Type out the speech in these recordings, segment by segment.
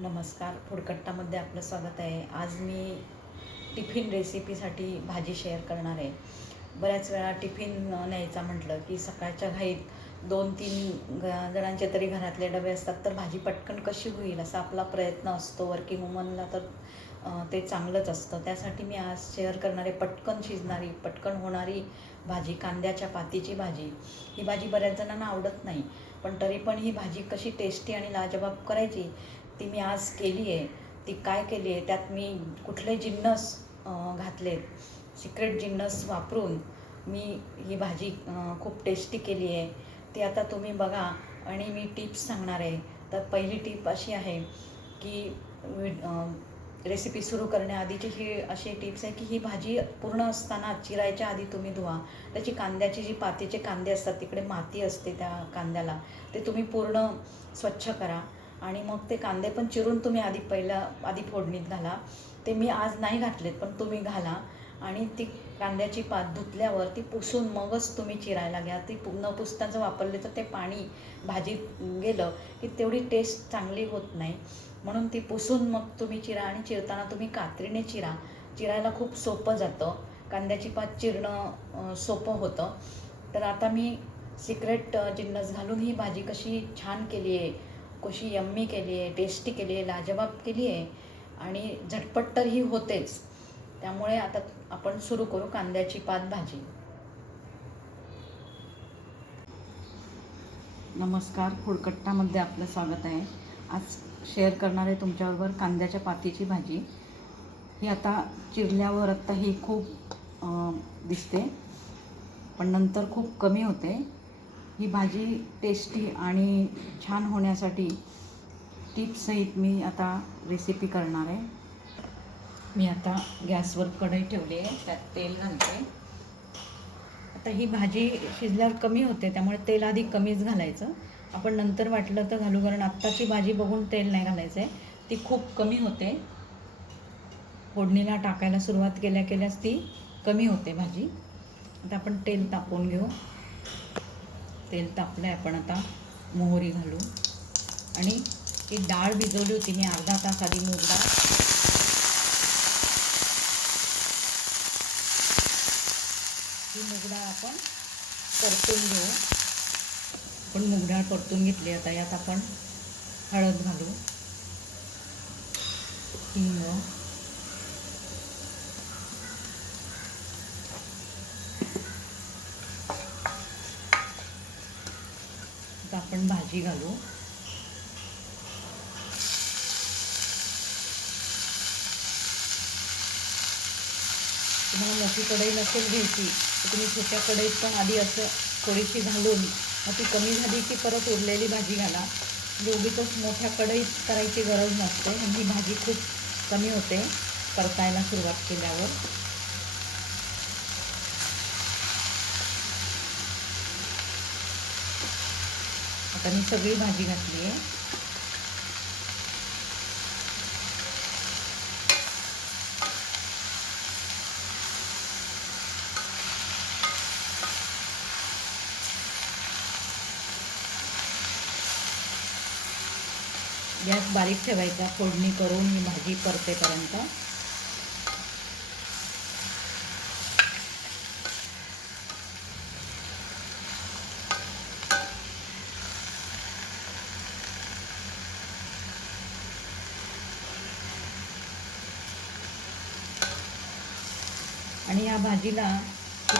नमस्कार. फुडकट्टामध्ये आपलं स्वागत आहे. आज मी टिफिन रेसिपीसाठी भाजी शेअर करणार आहे. बऱ्याच वेळा टिफिन न्यायचा म्हटलं की सकाळच्या घाईत दोन तीन जणांचे तरी घरातले डबे असतात तर भाजी पटकन कशी होईल असा आपला प्रयत्न असतो. वर्किंग वुमनला तर ते चांगलंच असतं. त्यासाठी मी आज शेअर करणारे पटकन शिजणारी पटकन होणारी भाजी कांद्याच्या पातीची भाजी. ही भाजी बऱ्याच जणांना आवडत नाही पण तरी पण ही भाजी कशी टेस्टी आणि लाजबाब करायची ती मी आज केली आहे. ती काय केली आहे? त्यात मी कुठले जिन्नस घातले घातलेत? सिक्रेट जिन्नस वापरून मी ही भाजी खूप टेस्टी केली आहे. ती आता तुम्ही बघा आणि मी टिप्स सांगणार आहे. तर पहिली टीप अशी आहे की रेसिपी सुरू करण्याआधीची ही अशी टिप्स आहे की ही भाजी पूर्ण असताना चिरायच्या आधी तुम्ही धुवा. त्याची कांद्याची जी पातीचे कांदे असतात तिकडे माती असते त्या कांद्याला ते तुम्ही पूर्ण स्वच्छ करा. आणि मग ते कांदे पण चिरून तुम्ही आधी पहिलं आधी फोडणीत घाला. ते मी आज नाही घातलेत पण तुम्ही घाला. आणि ती कांद्याची पात धुतल्यावर ती पुसून मगच तुम्ही चिरायला घ्या. ती न पुसता जर वापरले तर ते पाणी भाजीत गेलं की तेवढी टेस्ट चांगली होत नाही. म्हणून ती पुसून मग तुम्ही चिरा आणि चिरताना तुम्ही कात्रीने चिरा. चिरायला खूप सोपं जातं. कांद्याची पात चिरणं सोपं होतं. तर आता मी सिक्रेट जिन्नस घालून ही भाजी कशी छान केली आहे कशी यम्मी केली आहे टेस्टी केली आहे लाजवाब केली आहे आणि झटपट तर ही होतेच. त्यामुळे आता आपण सुरू करू कांद्याची पात भाजी नमस्कार फुडकट्टामध्ये आपलं स्वागत आहे. आज शेअर करणार आहे तुमच्याबरोबर कांद्याच्या पातीची भाजी. ही आता चिरल्यावर आत्ता ही खूप दिसते. पण नंतर खूप कमी होते. ही भाजी टेस्टी आणि छान होण्यासाठी टिप्ससहित मी आता रेसिपी करणार आहे. मी आता गॅसवर कढई ठेवली आहे त्यात तेल घालते. आता ही भाजी शिजल्यावर कमी होते त्यामुळे तेल आधी कमीच घालायचं. आपण नंतर वाटलं तर घालू कारण आत्ताची भाजी बघून तेल नाही घालायचं आहे ती खूप कमी होते. फोडणीला टाकायला सुरुवात केल्या केल्यास ती कमी होते भाजी. आता आपण तेल तापवून घेऊ. तेल तापलं आहे आपण आता मोहरी घालू आणि ती डाळ भिजवली होती मी अर्धा तास आधी मूग डाळ ही मूग डाळ आपण परतून घेऊ. आपण मूग डाळ परतून घेतली आता यात आपण हळद घालू. हिंग आपण भाजी घालू. तुम्हाला मोठी कढई नसेल घ्यायची तर तुम्ही छोट्या कढईत पण आधी असं थोडीशी घालून मग ती कमी झाली की परत उरलेली भाजी घाला. म्हणजे उगीच मोठ्या कढईत करायची गरज नसते. म्हणजे ही भाजी खूप कमी होते परतायला सुरुवात केल्यावर. आता मी सगळी भाजी घातली आहे. गॅस बारीक ठेवायचा फोडणी करून ही भाजी परतेपर्यंत. आणि या भाजीला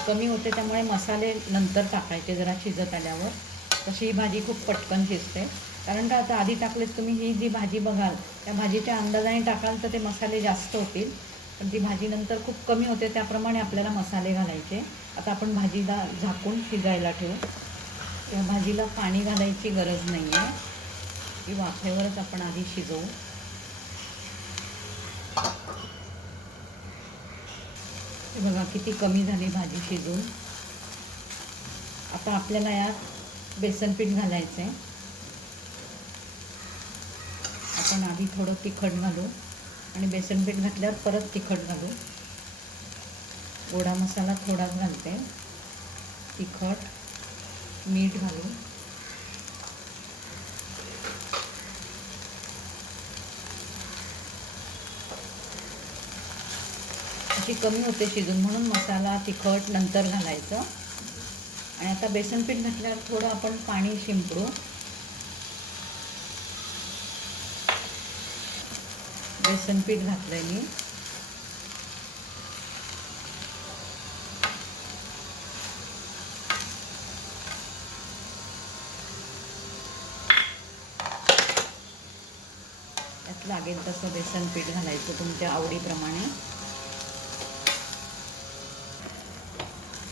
कमी होते त्यामुळे मसाले नंतर टाकायचे जरा शिजत आल्यावर. तशी ही भाजी खूप पटकन शिजते. कारण का आता आधी टाकलेत तुम्ही ही जी भाजी बघाल त्या भाजीच्या अंदाजाने टाकाल तर ते मसाले जास्त होतील. पण ती भाजी नंतर खूप कमी होते त्याप्रमाणे आपल्याला मसाले घालायचे. आता आपण भाजीला झाकून शिजायला ठेवू. त्या भाजीला पाणी घालायची गरज नाही आहे ती वाफेवरच आपण आधी शिजवू. हे बघा किती कमी झाली भाजी शिजून. आता आपल्याला यात बेसन पीठ घालायचं आहे आपण आधी थोडं तिखट घालू आणि बेसन पीठ घातल्यावर परत तिखट घालू. गोडा मसाला थोडाच घालते. तिखट मीठ घालू भाजी कमी होते शिजून म्हणून मसाला तिखट नंतर घालायचं. आणि आता बेसन पीठ घातल्यावर थोडं आपण पाणी शिंपडू. बेसन पीठ घातलंय मी. त्यात लागेल तसं बेसन पीठ घालायचं तुमच्या आवडीप्रमाणे.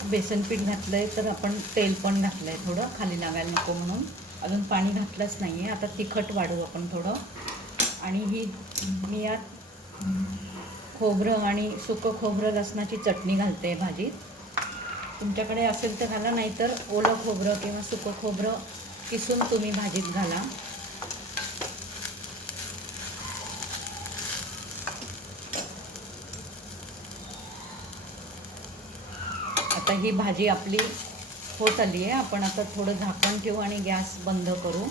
बेसन पीठ आहे तर आपण तेल पण घातलं आहे थोडं. खाली लागायला नको म्हणून. अजून पाणी घातलंच नाही आहे आता तिखट वाढवू आपण थोडं. आणि ही मी यात खोबरं आणि सुकं खोबरं लसणाची चटणी घालते भाजीत तुमच्याकडे असेल तर घाला नाहीतर ओलं खोबरं किंवा सुकं खोबरं किसून तुम्ही भाजीत घाला. आता ही भाजी आपली होत आली आहे. आपण आता थोडं झाकण ठेवू आणि गॅस बंद करू.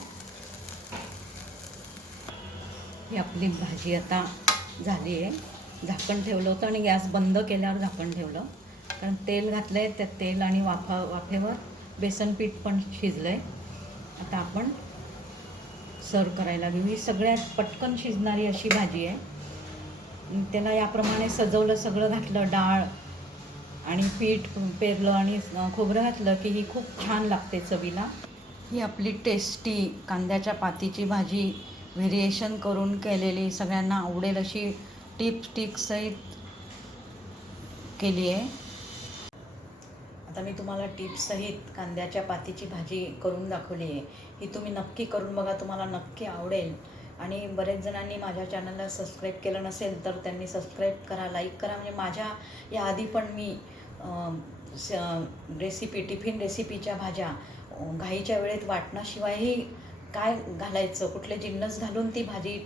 ही आपली भाजी आता झाली आहे. झाकण ठेवलं होतं आणि गॅस बंद केल्यावर झाकण ठेवलं. कारण तेल घातलं आहे त्या तेल आणि वाफा वाफेवर बेसन पीठ पण शिजलं आहे आता आपण सर्व करायला घेऊ. ही सगळ्यात पटकन शिजणारी अशी भाजी आहे. त्याला याप्रमाणे सजवलं सगळं घातलं डाळ आणि पीठ पेरलं आणि खोबरं घातलं की ही खूप छान लागते चवीला. ही आपली टेस्टी कांद्याच्या पातीची भाजी व्हेरिएशन करून केलेली सगळ्यांना आवडेल अशी टिप्स टिक्ससहित केली आहे. आता मी तुम्हाला टिप्ससहित कांद्याच्या पातीची भाजी करून दाखवली आहे. ही तुम्ही नक्की करून बघा तुम्हाला नक्की आवडेल. आणि बरेच जणांनी माझ्या चॅनलला सबस्क्राईब केलं नसेल तर त्यांनी सबस्क्राईब करा लाईक करा. म्हणजे माझ्या याआधी पण मी स रेसिपी टिफिन रेसिपीच्या भाज्या घाईच्या वेळेत वाटण्याशिवायही काय घालायचं? कुठले जिन्नस घालून ती भाजी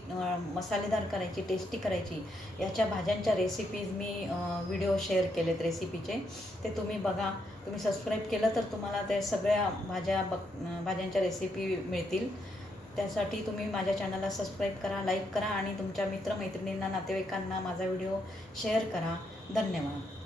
मसालेदार करायची टेस्टी करायची याच्या भाज्यांच्या रेसिपीज मी व्हिडिओ शेअर केलेत रेसिपीचे ते तुम्ही बघा. तुम्ही सबस्क्राईब केलं तर तुम्हाला ते सगळ्या भाज्या बघ भाज्यांच्या रेसिपी मिळतील. त्यासाठी तुम्ही माझ्या चॅनलला सबस्क्राईब करा लाईक करा आणि तुमच्या मित्रमैत्रिणींना नातेवाईकांना माझा व्हिडिओ शेअर करा. धन्यवाद.